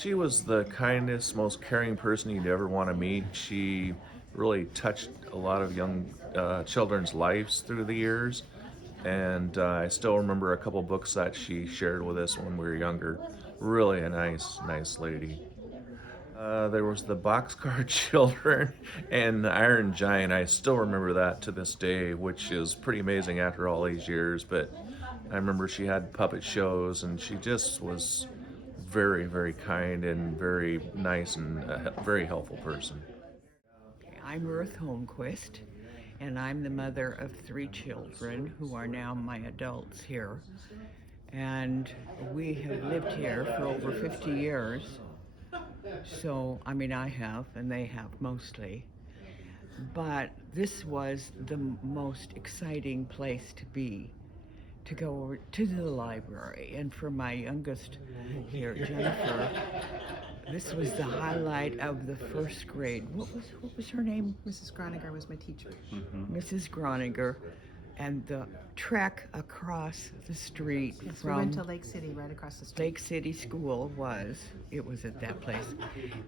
She was the kindest, most caring person you'd ever want to meet. She really touched a lot of young children's lives through the years. And I still remember a couple books that she shared with us when we were younger. Really a nice lady. There was the Boxcar Children and the Iron Giant. I still remember that to this day, which is pretty amazing after all these years. But I remember she had puppet shows, and she just was very kind and very nice and a very helpful person. I'm Ruth Holmquist, and I'm the mother of three children who are now my adults here. And we have lived here for over 50 years. So, I mean, I have, and they have mostly. But this was the most exciting place to be, to go over to the library. And for my youngest here, Jennifer, this was the highlight of the first grade. What was her name? Mrs. Groniger was my teacher. Mrs. Groniger, and the trek across the street Yes, we from went to Lake City, right across the street. Lake City School it was at that place,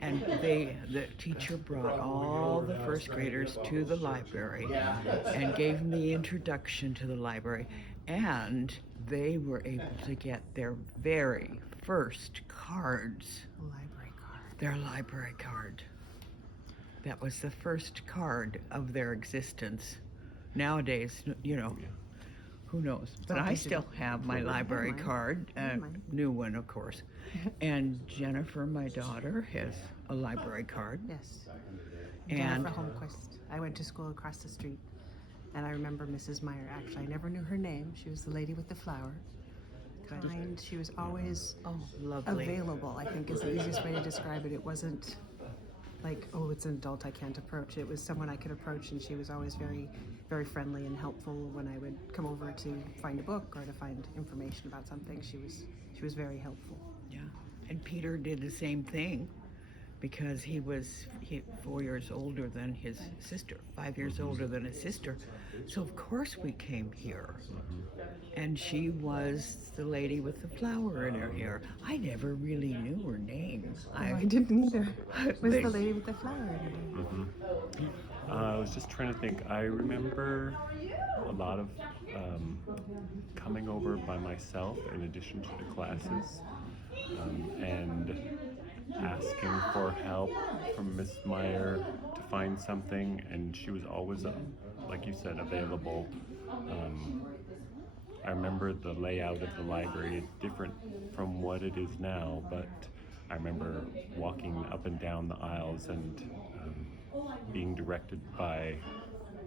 and the teacher brought all the first graders to the library and gave them the introduction to the library, and they were able to get their very first cards. Library card. Their library card. That was the first card of their existence. Nowadays, who knows? But I still have my library card, new one, of course. And Jennifer, my daughter, has a library card. Yes. And Jennifer Holmquist. I went to school across the street, and I remember Mrs. Meyer. Actually, I never knew her name. She was the lady with the flower. Kind. She was always lovely. available, I think is the easiest way to describe it. It wasn't like, oh, it's an adult I can't approach. It was someone I could approach, and she was always very friendly and helpful when I would come over to find a book or to find information about something. She was very helpful. Yeah, and Peter did the same thing because he was 4 years older than his sister, 5 years older than his sister. So of course we came here. And she was the lady with the flower in her hair. I never really knew her name. I didn't either. It was the lady with the flower in her hair. I was just trying to think. I remember a lot of coming over by myself in addition to the classes, and asking for help from Miss Meyer to find something, and she was always, like you said, available. I remember the layout of the library is different from what it is now, but I remember walking up and down the aisles and being directed by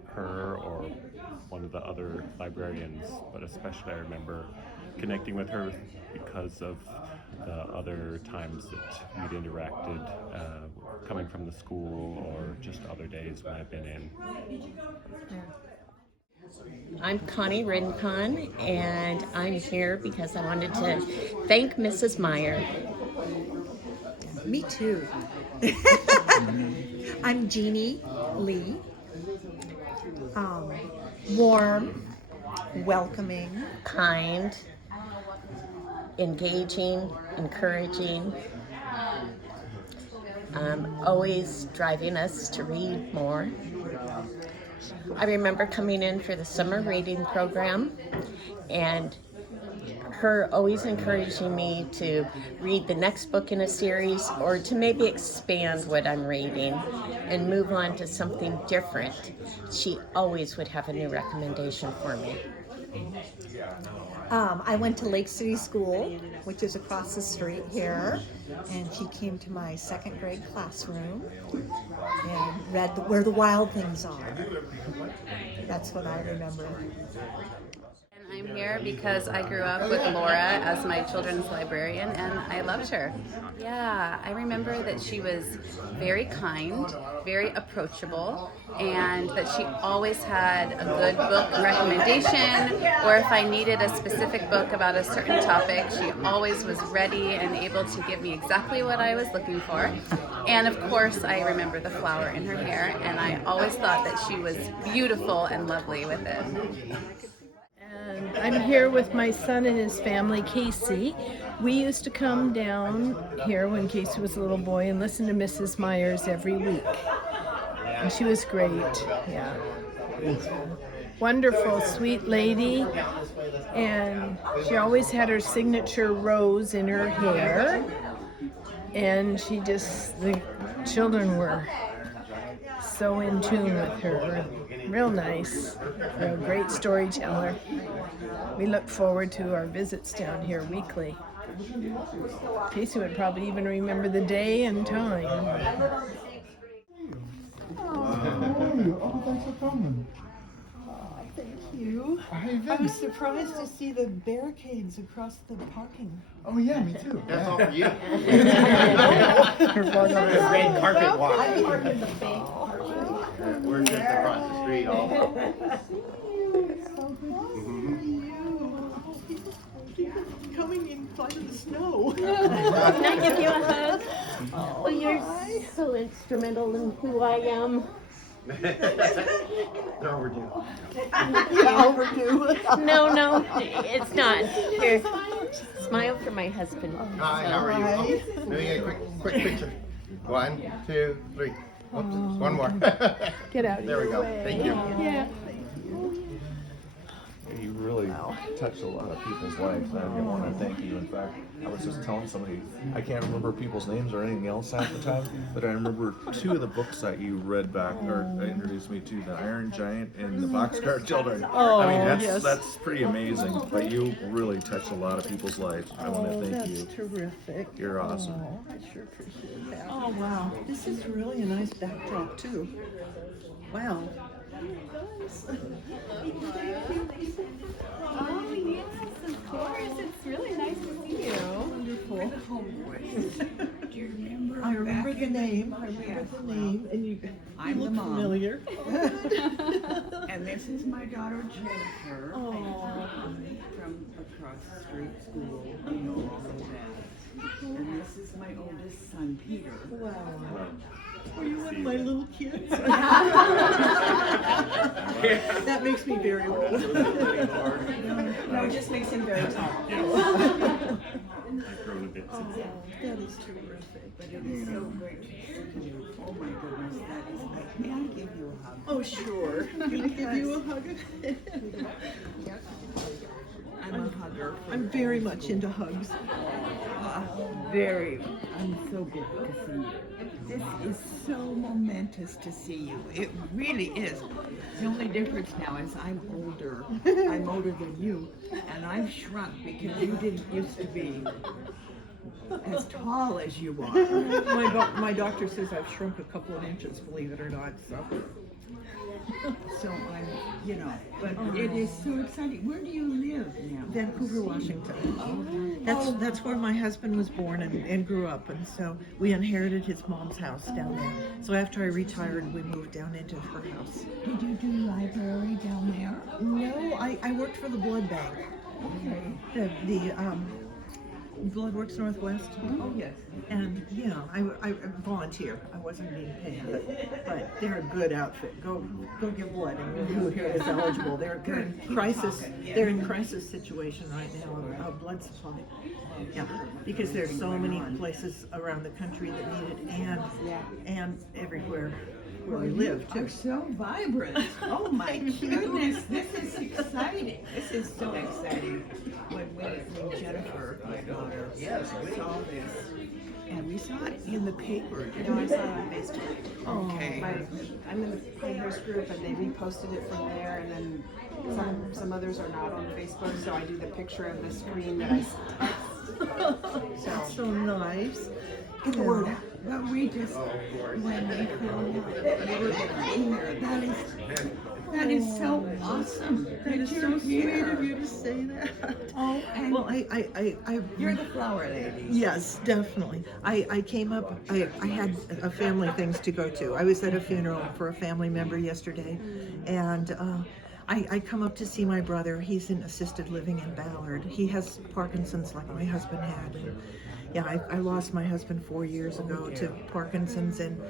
her or one of the other librarians, but especially I remember connecting with her because of the other times that we'd interacted, coming from the school or just other days when I've been in. I'm Connie Rincon, and I'm here because I wanted to thank Mrs. Meyer. Me too. I'm Jeannie Lee. Warm, welcoming, Kind, engaging, encouraging, always driving us to read more. I remember coming in for the summer reading program and her always encouraging me to read the next book in a series or to maybe expand what I'm reading and move on to something different. She always would have a new recommendation for me. I went to Lake City School, which is across the street here, and she came to my second grade classroom and read Where the Wild Things Are. That's what I remember. I'm here because I grew up with Laura as my children's librarian, and I loved her. Yeah, I remember that she was very kind, very approachable, and that she always had a good book recommendation, or if I needed a specific book about a certain topic, she always was ready and able to give me exactly what I was looking for. And of course, I remember the flower in her hair, and I always thought that she was beautiful and lovely with it. And I'm here with my son and his family, Casey, We used to come down here when Casey was a little boy and listen to Mrs. Myers every week. And she was great, yeah. Wonderful, sweet lady. And she always had her signature rose in her hair. And the children were so in tune with her. Real nice. A great storyteller. We look forward to our visits down here weekly. Casey would probably even remember the day and time. Oh, thanks for coming. Thank you. How you I been? was surprised to see the barricades across the parking. Oh yeah, me too. That's all for you. The red carpet walk. I parked in the fake parking. We're just across the street all. Coming in spite of the snow. Can I give you a hug? Oh, you're so instrumental in who I am. They're overdue. Yeah, overdue. No, it's not. Here, smile for my husband. Hi, how are you? Hi. Oh, let me get a quick picture. 1, 2, 3. Whoops, one more. Get out of There we your go. way. Thank you. Yeah. You really touched a lot of people's lives, and I want to thank you. In fact, I was just telling somebody, I can't remember people's names or anything else half the time, but I remember 2 of the books that you read back, or introduced me to, The Iron Giant and The Boxcar Children. I mean, that's pretty amazing, but you really touched a lot of people's lives. I want to thank you. That's terrific. You're awesome. Oh, I sure appreciate that. Oh, wow. This is really a nice backdrop, too. Wow. Oh, yes, of course. It's really nice to see you. Wonderful. Do you remember? I remember the name. And you I'm the look mom. familiar. And this is my daughter Jennifer. Oh. From across the street school. You know all of that. And this is my oldest son, Peter. Wow. Were you with my little kids? That makes me very old. No, it just makes him very tall. I've grown a bit since then. That is terrific. But it is so great to see you. Oh my goodness, that is like, may I give you a hug? Oh, sure. Can I give you a hug? I'm a hugger. I'm very much into hugs. I'm so good to see you. This is so momentous to see you. It really is. The only difference now is I'm older. I'm older than you, and I've shrunk because you didn't used to be as tall as you are. My doctor says I've shrunk a couple of inches, believe it or not. So I'm, but it is so exciting. Where do you live now? Vancouver, Washington. That's where my husband was born and grew up, and so we inherited his mom's house down there. So after I retired, we moved down into her house. Did you do library down there? No, I worked for the blood bank. Okay. The Blood Works Northwest. Oh, yes. And, I volunteer. I wasn't being paid, but they're a good outfit. Go give blood, and who here is eligible. They're in crisis. They're in crisis situation right now of blood supply. Yeah, because there's so many places around the country that need it, and everywhere where we live too. You're so vibrant. Oh my goodness, this is exciting. This is so exciting. When Jennifer, my daughter, saw this, and we saw it in the paper. No, I saw it on Facebook. Okay. I'm in the Pioneers group, and they reposted it from there, and then some others are not on Facebook, so I do the picture of the screen that I text. That's so nice. Get the word out. But we just, when they called, they were in there. That is so awesome. That is so sweet of you to say that. Oh, and Well, I you're the flower lady. Yes, definitely. I came up, I had a family things to go to. I was at a funeral for a family member yesterday, and I come up to see my brother. He's in assisted living in Ballard. He has Parkinson's like my husband had. And yeah, I lost my husband 4 years ago to Parkinson's and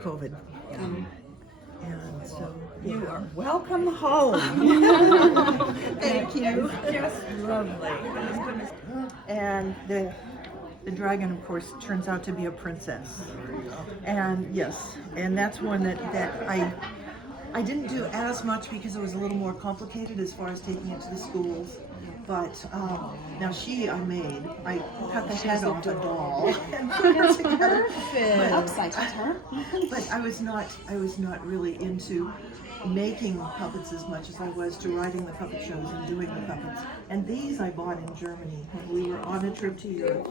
COVID. And so You are welcome home. Thank you. Just lovely. And the dragon, of course, turns out to be a princess. And yes, and that's one that I didn't do as much because it was a little more complicated as far as taking it to the schools. But now I cut the head off a doll and put her together. But I was not really into making puppets as much as I was to writing the puppet shows and doing the puppets. And these I bought in Germany when we were on a trip to Europe.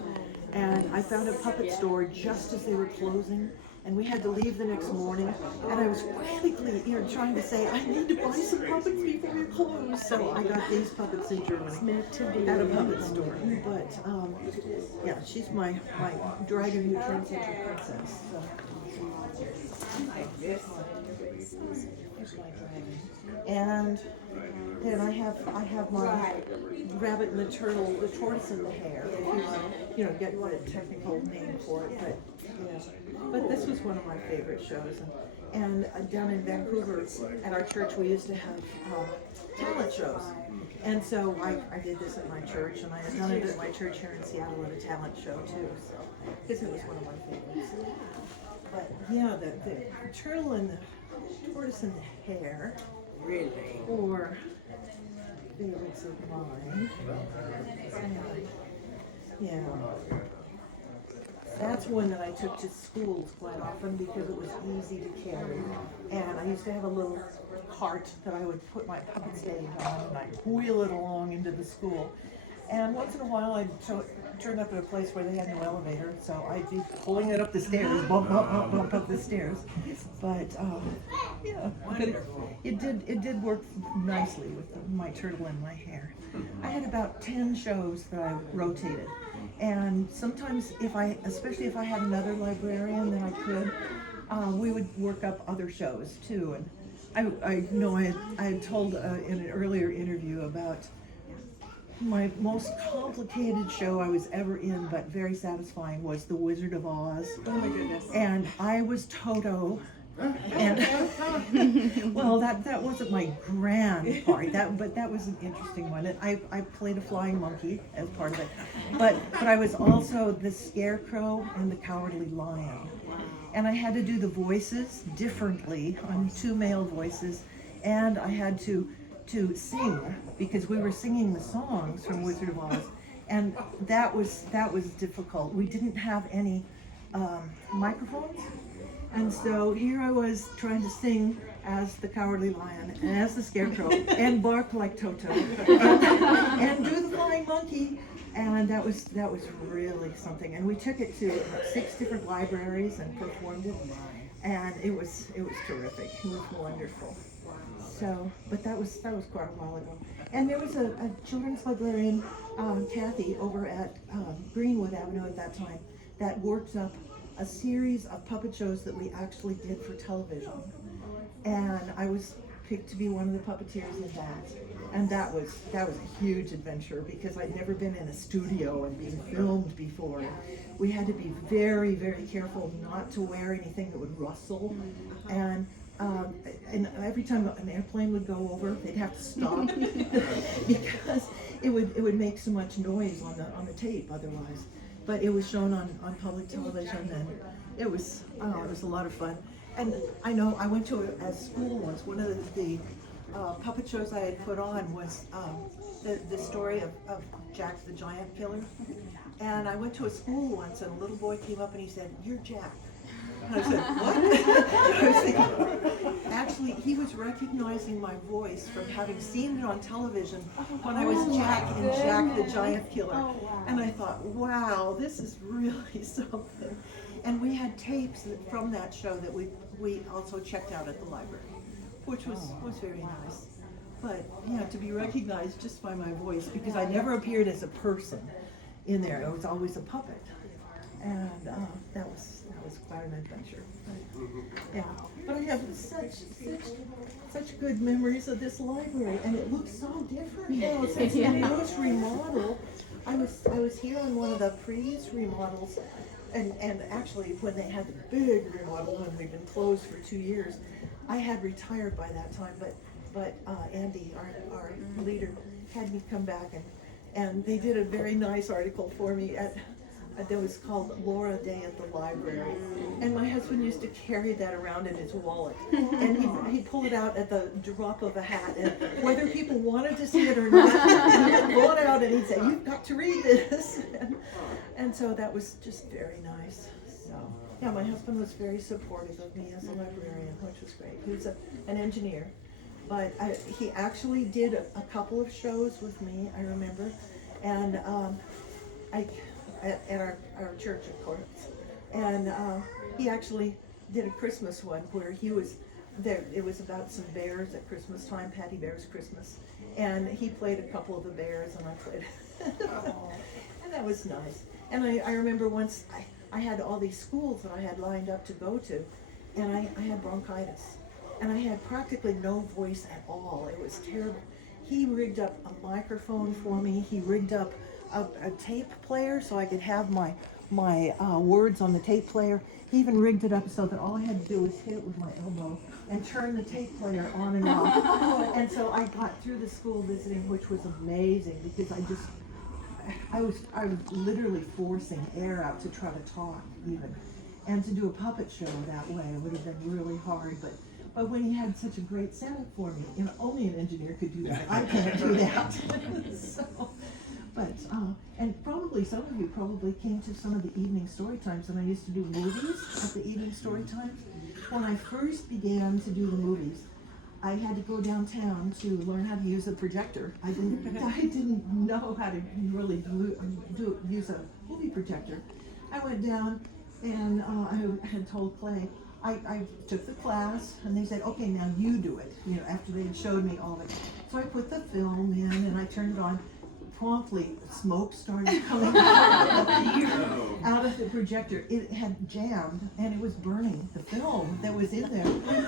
And I found a puppet store just as they were closing, and we had to leave the next morning. And I was frantically, trying to say, I need to buy some puppets before we close. So I got these puppets in Germany at a puppet store. But yeah, she's my dragon who turns into a princess. So. And then I have my rabbit and the turtle, the tortoise and the hare. If you get what a technical name for it, but yeah. But this was one of my favorite shows. And down in Vancouver at our church we used to have talent shows. And so I did this at my church, and I had done it at my church here in Seattle at a talent show too. So because it was one of my favorites. But yeah, the turtle and the tortoise and the hare. Really? Or favorites of mine. Yeah. That's one that I took to schools quite often because it was easy to carry. And I used to have a little cart that I would put my puppet stage on, and I'd wheel it along into the school. And once in a while I'd turn up at a place where they had no elevator, so I'd be pulling it up the stairs, bump up the stairs. But yeah, but it did work nicely with my turtle and my hare. I had about 10 shows that I rotated, and sometimes especially if I had another librarian that I could, we would work up other shows too. And I know I had told in an earlier interview about my most complicated show I was ever in, but very satisfying, was The Wizard of Oz. Oh my goodness. And I was Toto. And well, that wasn't my grand part, but that was an interesting one. And I played a flying monkey as part of it. But I was also the Scarecrow and the Cowardly Lion. And I had to do the voices differently on 2 male voices, and I had to sing because we were singing the songs from Wizard of Oz, and that was difficult. We didn't have any microphones, and so here I was trying to sing as the Cowardly Lion and as the Scarecrow and bark like Toto and do the flying monkey, and that was really something. And we took it to 6 different libraries and performed it, and it was terrific. It was wonderful. So, but that was quite a while ago. And there was a children's librarian, Kathy, over at Greenwood Avenue at that time, that worked up a series of puppet shows that we actually did for television. And I was picked to be one of the puppeteers in that. And that was a huge adventure because I'd never been in a studio and being filmed before. We had to be very, very careful not to wear anything that would rustle. And every time an airplane would go over, they'd have to stop because it would make so much noise on the tape otherwise. But it was shown on public television, and it was a lot of fun. And I know I went to a school once. One of the puppet shows I had put on was the story of Jack the Giant Killer. And I went to a school once, and a little boy came up and he said, "You're Jack." And I said, "What?" I was thinking, actually, he was recognizing my voice from having seen it on television when I was Jack in Jack the Giant Killer. And I thought, wow, this is really something. And we had tapes from that show that we also checked out at the library, which was very nice. But yeah, to be recognized just by my voice, because I never appeared as a person in there. It was always a puppet. And that was quite an adventure. Yeah, but I have such good memories of this library, and it looks so different now since it was remodeled. I was here on one of the previous remodels, and actually when they had the big remodel and we've been closed for 2 years, I had retired by that time, but Andy, our leader, had me come back, and they did a very nice article for me that was called Laura Day at the Library. And my husband used to carry that around in his wallet. And he'd pull it out at the drop of a hat. And whether people wanted to see it or not, he'd pull it out and he'd say, "You've got to read this." And so that was just very nice. So, yeah, my husband was very supportive of me as a librarian, which was great. He was an engineer. But he actually did a couple of shows with me, I remember. And at our church, of course. And he actually did a Christmas one where he was there. It was about some bears at Christmas time, Patty Bear's Christmas. And he played a couple of the bears and I played. And that was nice. And I remember once I had all these schools that I had lined up to go to, and I had bronchitis. And I had practically no voice at all. It was terrible. He rigged up a microphone for me. He rigged up a tape player so I could have my words on the tape player. He even rigged it up so that all I had to do was hit it with my elbow and turn the tape player on and off. And so I got through the school visiting, which was amazing because I was literally forcing air out to try to talk even. And to do a puppet show that way would have been really hard, but when he had such a great setup for me, only an engineer could do that. I can't do that. And probably some of you probably came to some of the evening story times, and I used to do movies at the evening story times. When I first began to do the movies, I had to go downtown to learn how to use a projector. I didn't know how to really use a movie projector. I went down and I had told Clay, I took the class and they said, "Okay, now you do it," after they had showed me all of it. So I put the film in and I turned it on. Promptly, smoke started coming out of the projector. It had jammed and it was burning the film that was in there.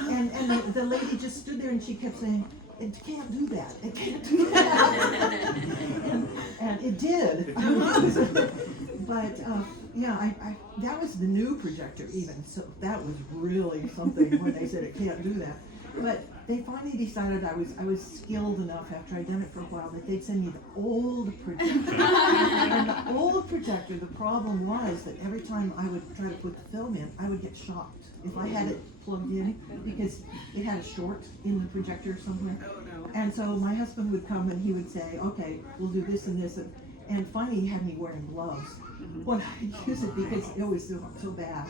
And the lady just stood there and she kept saying, "It can't do that. It can't do that." and it did. But that was the new projector even. So that was really something when they said it can't do that. But they finally decided I was skilled enough after I'd done it for a while that they'd send me the old projector. And the old projector, the problem was that every time I would try to put the film in, I would get shocked if I had it plugged in because it had a short in the projector somewhere. And so my husband would come and he would say, "Okay, we'll do this and this." And finally he had me wearing gloves when I use it because it was so bad.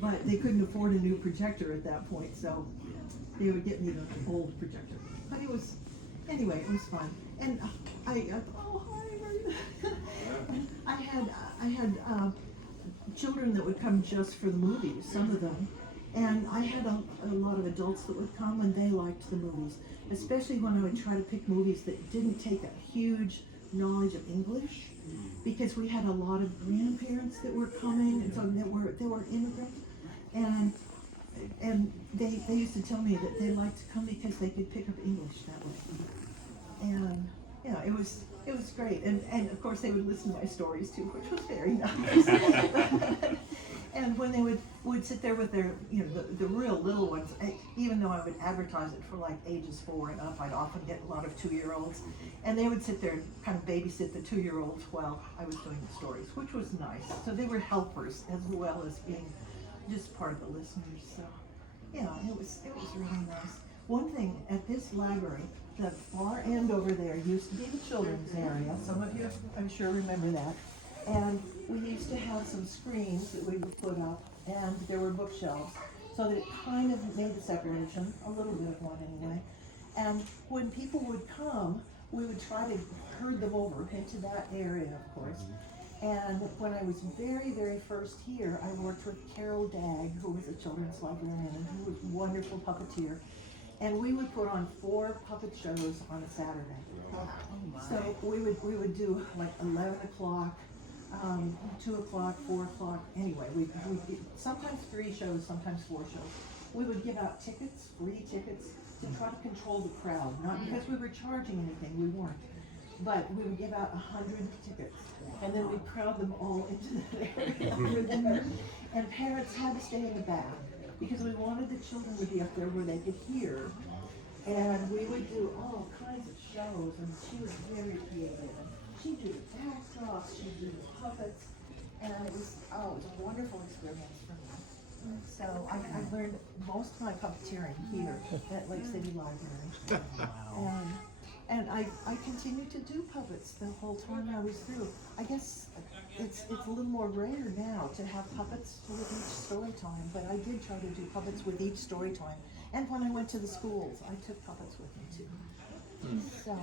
But they couldn't afford a new projector at that point, so they would get me the old projector. But it was fun. And I had children that would come just for the movies, some of them. And I had a lot of adults that would come and they liked the movies, especially when I would try to pick movies that didn't take a huge knowledge of English, because we had a lot of grandparents that were coming, and so they were immigrants, and they used to tell me that they liked to come because they could pick up English that way. And yeah, it was great, and of course they would listen to my stories too, which was very nice. And when they would sit there with their, the real little ones, even though I would advertise it for like ages 4 and up, I'd often get a lot of 2-year-olds, and they would sit there and kind of babysit the 2-year-olds while I was doing the stories, which was nice. So they were helpers as well as being just part of the listeners. So yeah, it was really nice. One thing at this library, the far end over there used to be the children's area. Some of you, I'm sure, remember that. And we used to have some screens that we would put up, and there were bookshelves, so that it kind of made the separation, a little bit of one anyway. And when people would come, we would try to herd them over into that area, of course. And when I was very, very first here, I worked with Carol Dagg, who was a children's librarian, and who was a wonderful puppeteer. And we would put on 4 puppet shows on a Saturday. So we would do like 11 o'clock, 2 o'clock, 4 o'clock, anyway, we sometimes 3 shows, sometimes 4 shows. We would give out tickets, free tickets, to try to control the crowd, not because we were charging anything, we weren't, but we would give out 100 tickets, and then we'd crowd them all into that area. And parents had to stay in the back, because we wanted the children to be up there where they could hear. And we would do all kinds of shows, and she was very creative. She'd do the backdrops, she'd do the puppets, and it was a wonderful experience for me. So I learned most of my puppeteering here at Lake City Library. And I continued to do puppets the whole time I was through. I guess it's a little more rare now to have puppets with each story time, but I did try to do puppets with each story time. And when I went to the schools, I took puppets with me too. So,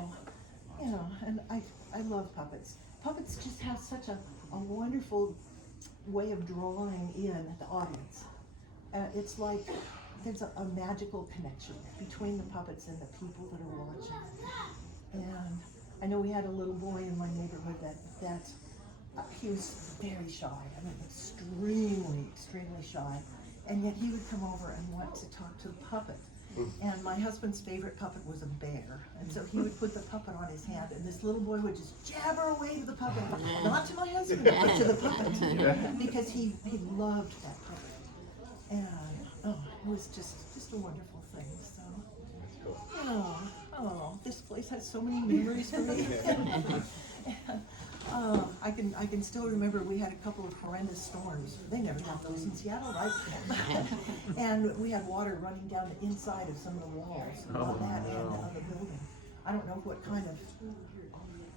you know, and I love puppets. Puppets just have such a wonderful way of drawing in the audience. It's like there's a magical connection between the puppets and the people that are watching. And I know we had a little boy in my neighborhood that he was very shy. I mean, extremely shy. And yet he would come over and want to talk to the puppet. And my husband's favorite puppet was a bear. And so he would put the puppet on his hand, and this little boy would just jabber away to the puppet. Not to my husband, but to the puppet. Because he loved that puppet. And it was just a wonderful thing. So, this place has so many memories for me. I can still remember we had a couple of horrendous storms. They never have those in Seattle, right? And we had water running down the inside of some of the walls on that end of the building. I don't know what kind of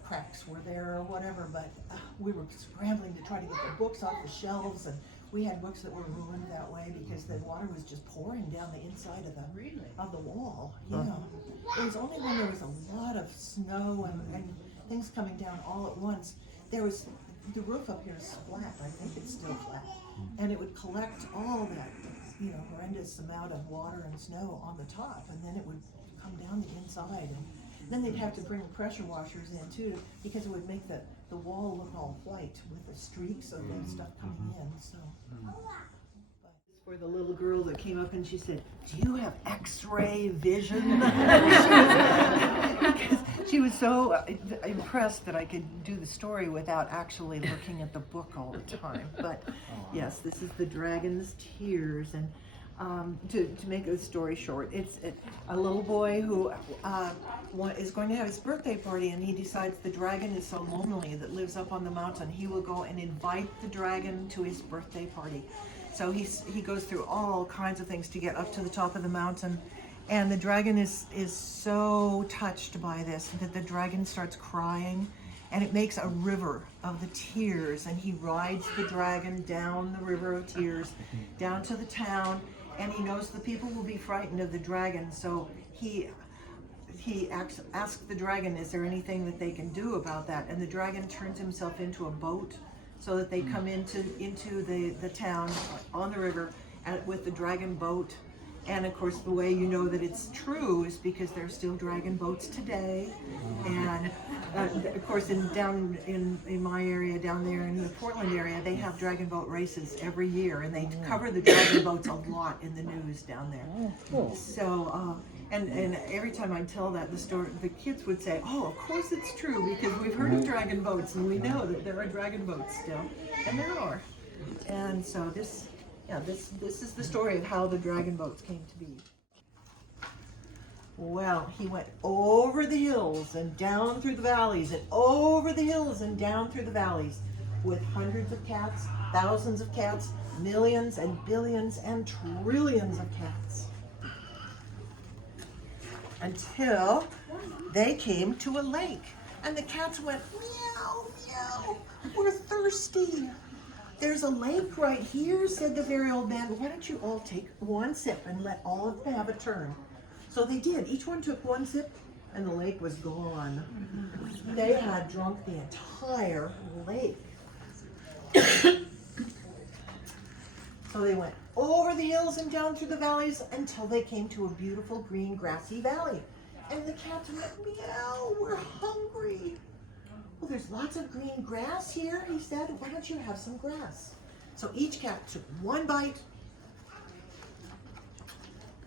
cracks were there or whatever, but we were scrambling to try to get the books off the shelves, and we had books that were ruined that way because the water was just pouring down the inside of the wall. Yeah. It was only when there was a lot of snow and things coming down all at once. The roof up here is flat. I think it's still flat, and it would collect all that, horrendous amount of water and snow on the top, and then it would come down the inside, and then they'd have to bring pressure washers in too, because it would make the wall look all white with the streaks of that stuff coming in. So. For the little girl that came up and she said, "Do you have X-ray vision?" Because she was so impressed that I could do the story without actually looking at the book all the time. But yes, this is the Dragon's Tears, and to make the story short, it's a little boy who is going to have his birthday party, and he decides the dragon is so lonely that lives up on the mountain. He will go and invite the dragon to his birthday party. So he goes through all kinds of things to get up to the top of the mountain, and the dragon is so touched by this that the dragon starts crying, and it makes a river of the tears, and he rides the dragon down the river of tears down to the town, and he knows the people will be frightened of the dragon, so he asks the dragon, is there anything that they can do about that? And the dragon turns himself into a boat, so that they come into the town on the river with the dragon boat. And of course, the way you know that it's true is because there's still dragon boats today. And of course, down in my area, down there in the Portland area, they have dragon boat races every year, and they cover the dragon boats a lot in the news down there. So. And every time I tell the story, the kids would say, "Oh, of course it's true, because we've heard of dragon boats, and we know that there are dragon boats still," and there are. And so this is the story of how the dragon boats came to be. Well, he went over the hills and down through the valleys, and over the hills and down through the valleys, with hundreds of cats, thousands of cats, millions and billions and trillions of cats. Until they came to a lake, and the cats went, "Meow, meow, we're thirsty." "There's a lake right here," said the very old man. "Why don't you all take one sip and let all of them have a turn?" So they did. Each one took one sip, and the lake was gone. They had drunk the entire lake. So they went over the hills and down through the valleys until they came to a beautiful green grassy valley. And the cats went, "Meow, we're hungry." "Well, there's lots of green grass here," he said. "Why don't you have some grass?" So each cat took one bite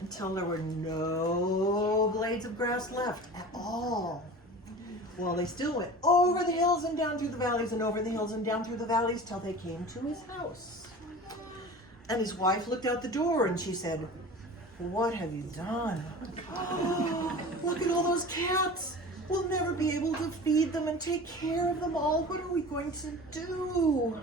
until there were no blades of grass left at all. Well, they still went over the hills and down through the valleys and over the hills and down through the valleys till they came to his house. And his wife looked out the door and she said, "What have you done?" "Oh, look at all those cats. We'll never be able to feed them and take care of them all. What are we going to do?"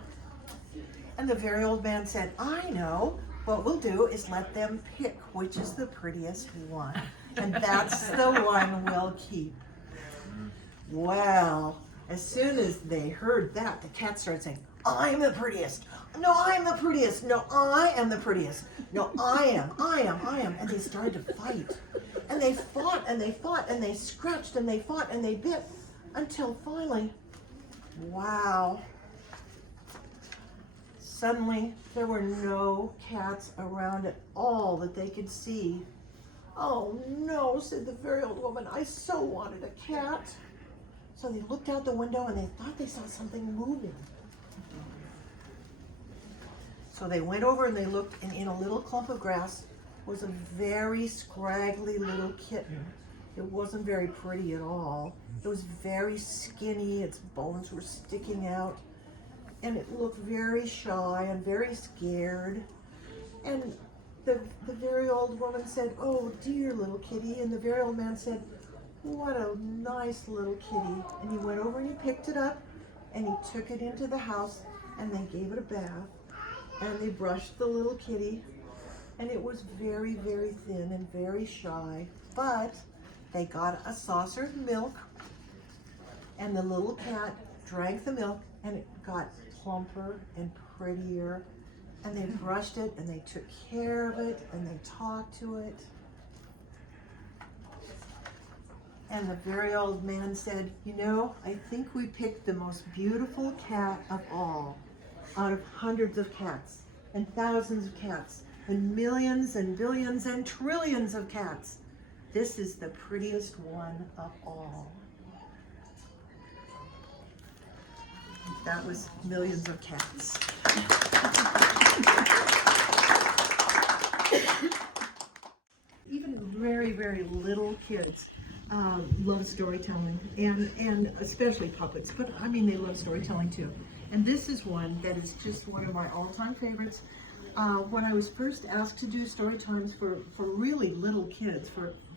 And the very old man said, "I know. What we'll do is let them pick which is the prettiest one. And that's the one we'll keep." Well, as soon as they heard that, the cat started saying, "I'm the prettiest. No, I'm the prettiest. No, I am the prettiest. No, I am. And they started to fight. And they fought and they fought and they scratched and they fought and they bit until finally, wow. Suddenly, there were no cats around at all that they could see. "Oh no," said the very old woman, "I so wanted a cat." So they looked out the window and they thought they saw something moving. So they went over and they looked, and in a little clump of grass was a very scraggly little kitten. It wasn't very pretty at all. It was very skinny, its bones were sticking out, and it looked very shy and very scared. And the very old woman said, "Oh, dear little kitty." And the very old man said, "What a nice little kitty." And he went over and he picked it up and he took it into the house and they gave it a bath and they brushed the little kitty, and it was very, very thin and very shy, but they got a saucer of milk and the little cat drank the milk and it got plumper and prettier, and they brushed it and they took care of it and they talked to it. And the very old man said, "You know, I think we picked the most beautiful cat of all, out of hundreds of cats and thousands of cats and millions and billions and trillions of cats. This is the prettiest one of all." That was millions of cats. Even very, very little kids love storytelling, and especially puppets, but I mean they love storytelling too. And this is one that is just one of my all-time favorites. When I was first asked to do story times for really little kids,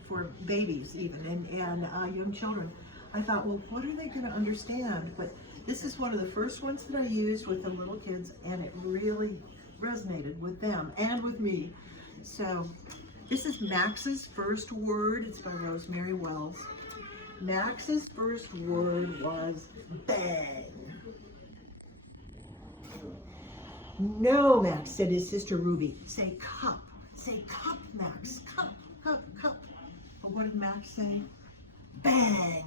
for babies even, and young children, I thought, well, what are they going to understand? But this is one of the first ones that I used with the little kids, and it really resonated with them and with me. So this is Max's first word. It's by Rosemary Wells. Max's first word was bang. "No, Max," said his sister Ruby. "Say cup. Say cup, Max. Cup, cup, cup." But what did Max say? Bang.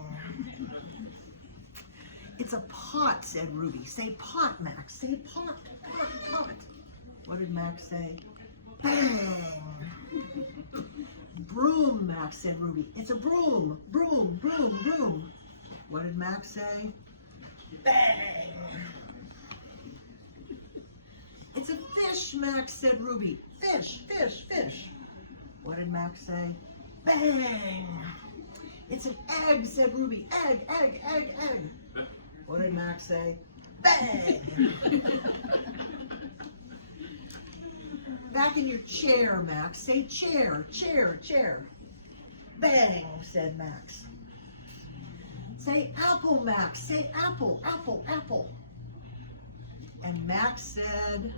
"It's a pot," said Ruby. "Say pot, Max. Say pot, pot, pot." What did Max say? Bang. "Broom, Max," said Ruby. "It's a broom. Broom, broom, broom." What did Max say? Bang. "It's a fish, Max," said Ruby. "Fish, fish, fish." What did Max say? Bang. "It's an egg," said Ruby. "Egg, egg, egg, egg." What did Max say? Bang. "Back in your chair, Max. Say chair, chair, chair." Bang, said Max. "Say apple, Max. Say apple, apple, apple." And Max said,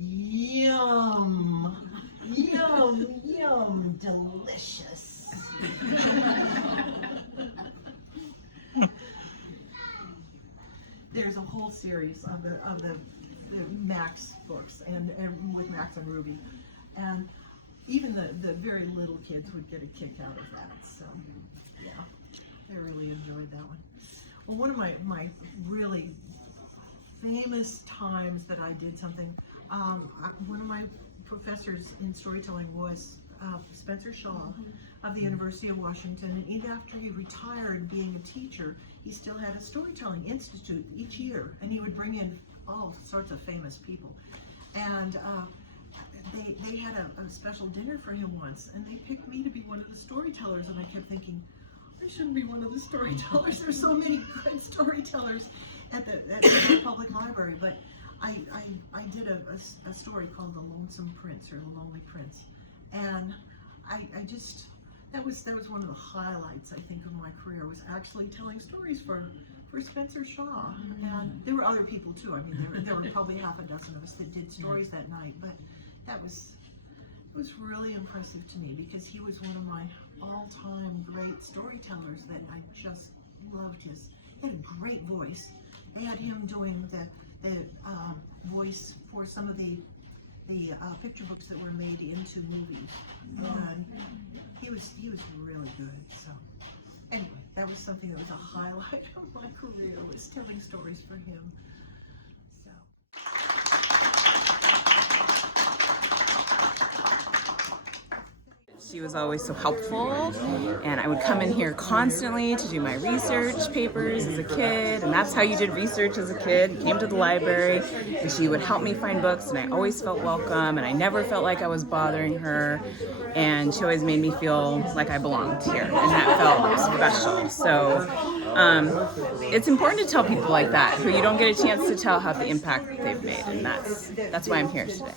"Yum, yum, yum, delicious." There's a whole series of the Max books, and with Max and Ruby, and even the very little kids would get a kick out of that. So yeah, I really enjoyed that one. Well, one of my really famous times that I did something, one of my professors in storytelling was Spencer Shaw of the University of Washington, and even after he retired being a teacher, he still had a storytelling institute each year, and he would bring in all sorts of famous people. And they had a special dinner for him once, and they picked me to be one of the storytellers, and I kept thinking, I shouldn't be one of the storytellers. There's so many good storytellers at the public library, but I did a story called The Lonesome Prince, or The Lonely Prince, and I just, that was one of the highlights, I think, of my career, was actually telling stories for Spencer Shaw. And there were other people too. I mean, there were probably half a dozen of us that did stories that night, but it was really impressive to me, because he was one of my all-time great storytellers that I just loved. He had a great voice. I had him doing the voice for some of the picture books that were made into movies, and he was really good. So anyway, that was something that was a highlight of my career, was telling stories for him. So. She was always so helpful, and I would come in here constantly to do my research papers as a kid, and that's how you did research as a kid. You came to the library, and she would help me find books, and I always felt welcome, and I never felt like I was bothering her, and she always made me feel like I belonged here, and that felt special. So it's important to tell people like that, who you don't get a chance to tell, how the impact they've made, and that's why I'm here today.